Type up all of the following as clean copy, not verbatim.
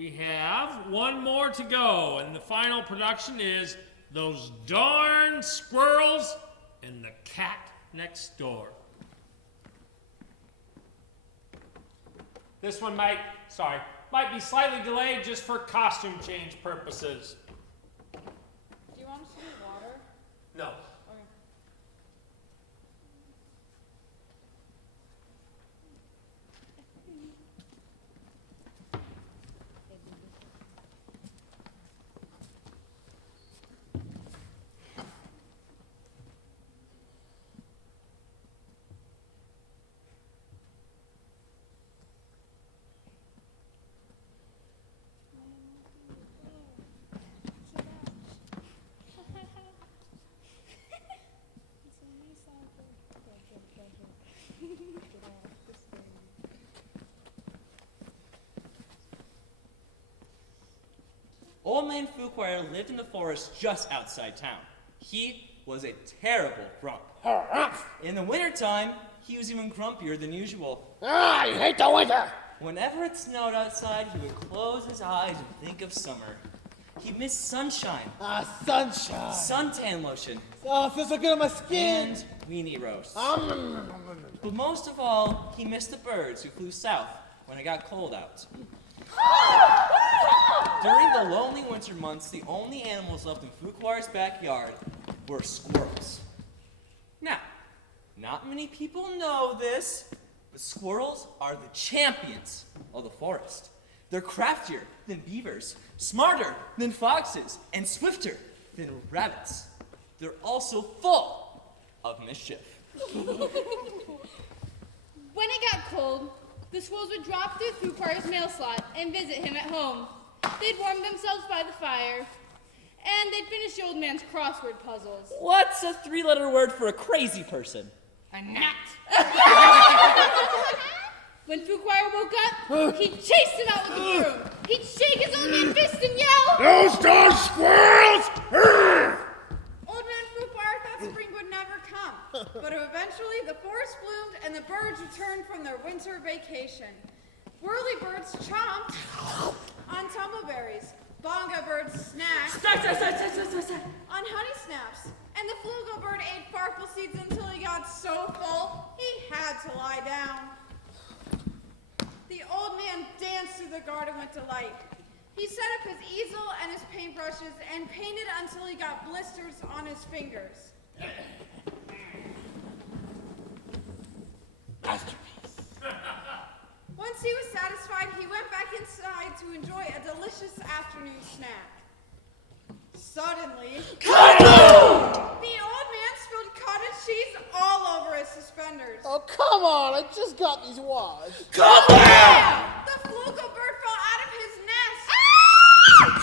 We have one more to go, and the final production is Those Darn Squirrels and the Cat Next Door. This one might be slightly delayed just for costume change purposes. Do you want us to do water? No. Okay. Old Man Fuquire lived in the forest just outside town. He was a terrible grump. In the wintertime, he was even grumpier than usual. I hate the winter! Whenever it snowed outside, he would close his eyes and think of summer. He missed sunshine, Sunshine! suntan lotion, Oh, it feels so good on my skin! and weenie roasts. But most of all, he missed the birds who flew south when it got cold out. During the lonely winter months, the only animals left in Fuquire's backyard were squirrels. Now, not many people know this, but squirrels are the champions of the forest. They're craftier than beavers, smarter than foxes, and swifter than rabbits. They're also full of mischief. When it got cold, the squirrels would drop through Fuquire's mail slot and visit him at home. They'd warm themselves by the fire, and they'd finish the old man's crossword puzzles. What's a three-letter word for a crazy person? A gnat. When Fuquire woke up, he'd chase him out with a broom. He'd shake his old man fist and yell, Those darn squirrels! Old Man Fuquire thought spring would never come, but eventually the forest bloomed and the birds returned from their winter vacation. Whirly birds chomped on tumbleberries. Bonga birds snacked on honey snaps. And the flugo bird ate farfel seeds until he got so full he had to lie down. The old man danced through the garden with delight. He set up his easel and his paintbrushes and painted until he got blisters on his fingers. Masterpiece. Once he was satisfied, he went back inside to enjoy a delicious afternoon snack. Suddenly, the old man spilled cottage cheese all over his suspenders. Oh, come on, I just got these washed. Come on! The flugo bird fell out of his nest.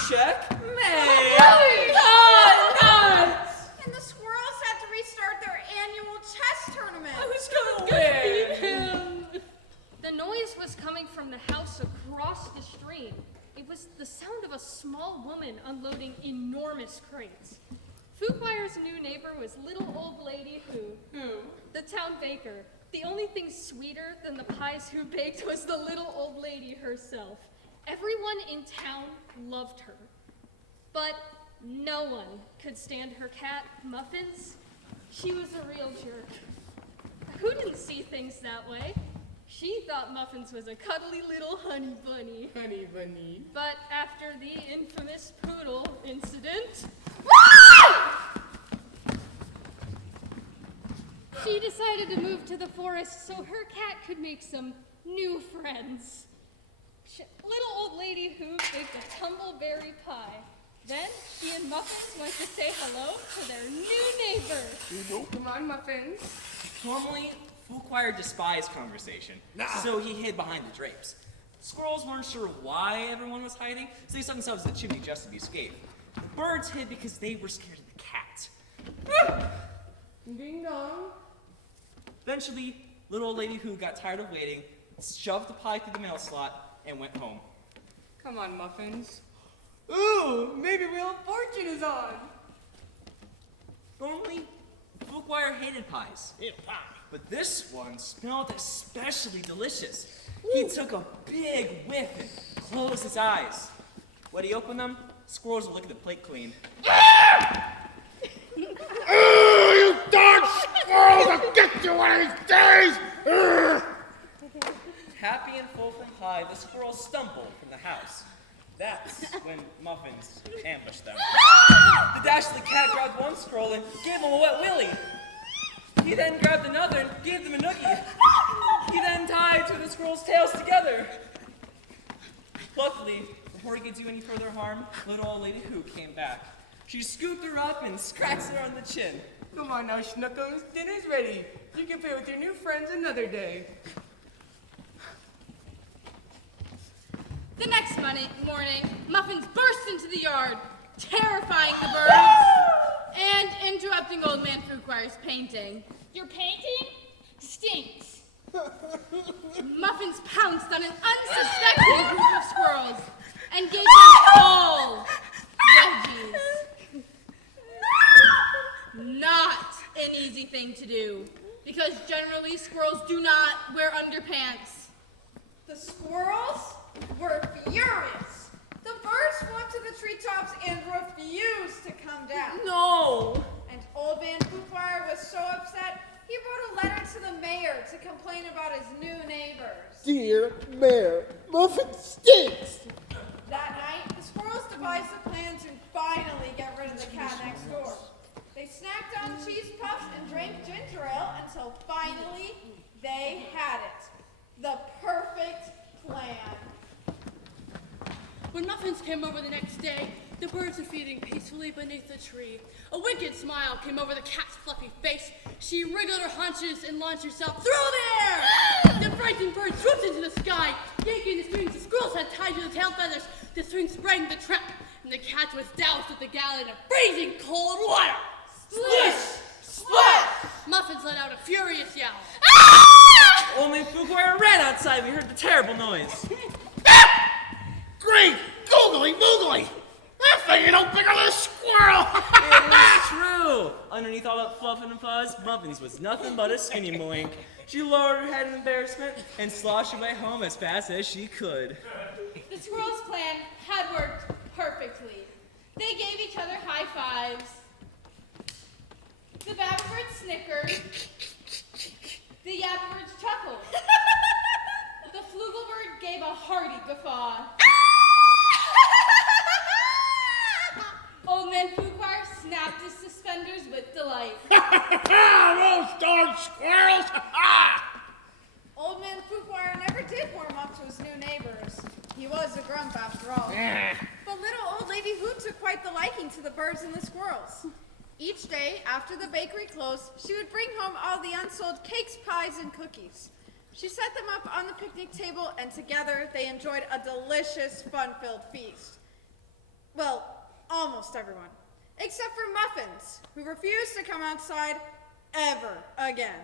Checkmate! And the squirrels had to restart their annual chess tournament. Who's gonna win? The noise was coming from the house across the stream. It was the sound of a small woman unloading enormous crates. Fuquire's new neighbor was little old lady Who, the town baker. The only thing sweeter than the pies Who baked was the little old lady herself. Everyone in town loved her. But no one could stand her cat, Muffins. She was a real jerk. Who didn't see things that way? She thought Muffins was a cuddly little honey bunny. Honey bunny. But after the infamous poodle incident, she decided to move to the forest so her cat could make some new friends. Little old lady Who baked a tumbleberry pie. Then she and Muffins went to say hello to their new neighbor. Come on, Muffins. Normally, Fuquire despised conversation, so he hid behind the drapes. Squirrels weren't sure why everyone was hiding, so they set themselves at the chimney just to escape. The birds hid because they were scared of the cat. Ding dong. Eventually, little old lady Who got tired of waiting, shoved the pie through the mail slot, and went home. Come on, Muffins. Ooh, maybe Wheel of Fortune is on. Normally, Fuquire hated pies. But this one smelled especially delicious. He took a big whiff and closed his eyes. When he opened them, Squirrels would look at the plate clean. You darn squirrels! I'll get you one of these days! Happy and full from high, the squirrels stumbled from the house. That's when Muffins ambushed them. The dastardly cat grabbed one squirrel and gave him a wet willy. He then grabbed another and gave them a noogie. He then tied two of the squirrels' tails together. Luckily, before he could do any further harm, little old lady Who came back. She scooped her up and scratched her on the chin. Come on now, Schnookums. Dinner's ready. You can play with your new friends another day. The next morning, Muffins burst into the yard, terrifying the birds and interrupting Old Man Fruitquire's painting. Your painting stinks. Muffins pounced on an unsuspecting group of squirrels and gave them all wedgies. Not an easy thing to do, because generally squirrels do not wear underpants. The squirrels were furious. The birds flew to the treetops and refused to come down. No! And Old Man Fruitquire was so upset, he wrote a letter to the mayor to complain about his new neighbors. Dear Mayor, Muffin stinks! That night, the squirrels devised a plan to finally get rid of the cat next door. They snacked on cheese puffs and drank ginger ale until finally they had it. The perfect plan. When Muffins came over the next day, the birds were feeding peacefully beneath the tree. A wicked smile came over the cat's fluffy face. She wriggled her haunches and launched herself through the air. The frightened bird swooped into the sky, yanking the strings the squirrels had tied to the tail feathers. The strings sprang the trap, and the cat was doused with a gallon of freezing cold water. Splish! Splash! Muffins let out a furious yell. Old Man Fruitquire ran outside and we heard the terrible noise. Great googly moogly! That thing ain't no bigger than a squirrel! It was true! Underneath all that fluff and fuzz, Muffins was nothing but a skinny moink. She lowered her head in embarrassment and sloshed her way home as fast as she could. The squirrels' plan had worked perfectly. They gave each other high fives. The babbiebird snickered. The yabbybirds chuckled. The flugelbird gave a hearty guffaw. Old Man Fruitquire snapped his suspenders with delight. Those darn squirrels! Old Man Fruitquire never did warm up to his new neighbors. He was a grump after all. But little old lady Who took quite the liking to the birds and the squirrels. Each day, after the bakery closed, she would bring home all the unsold cakes, pies, and cookies. She set them up on the picnic table, and together they enjoyed a delicious, fun-filled feast. Well, almost everyone, except for Muffins, who refused to come outside ever again.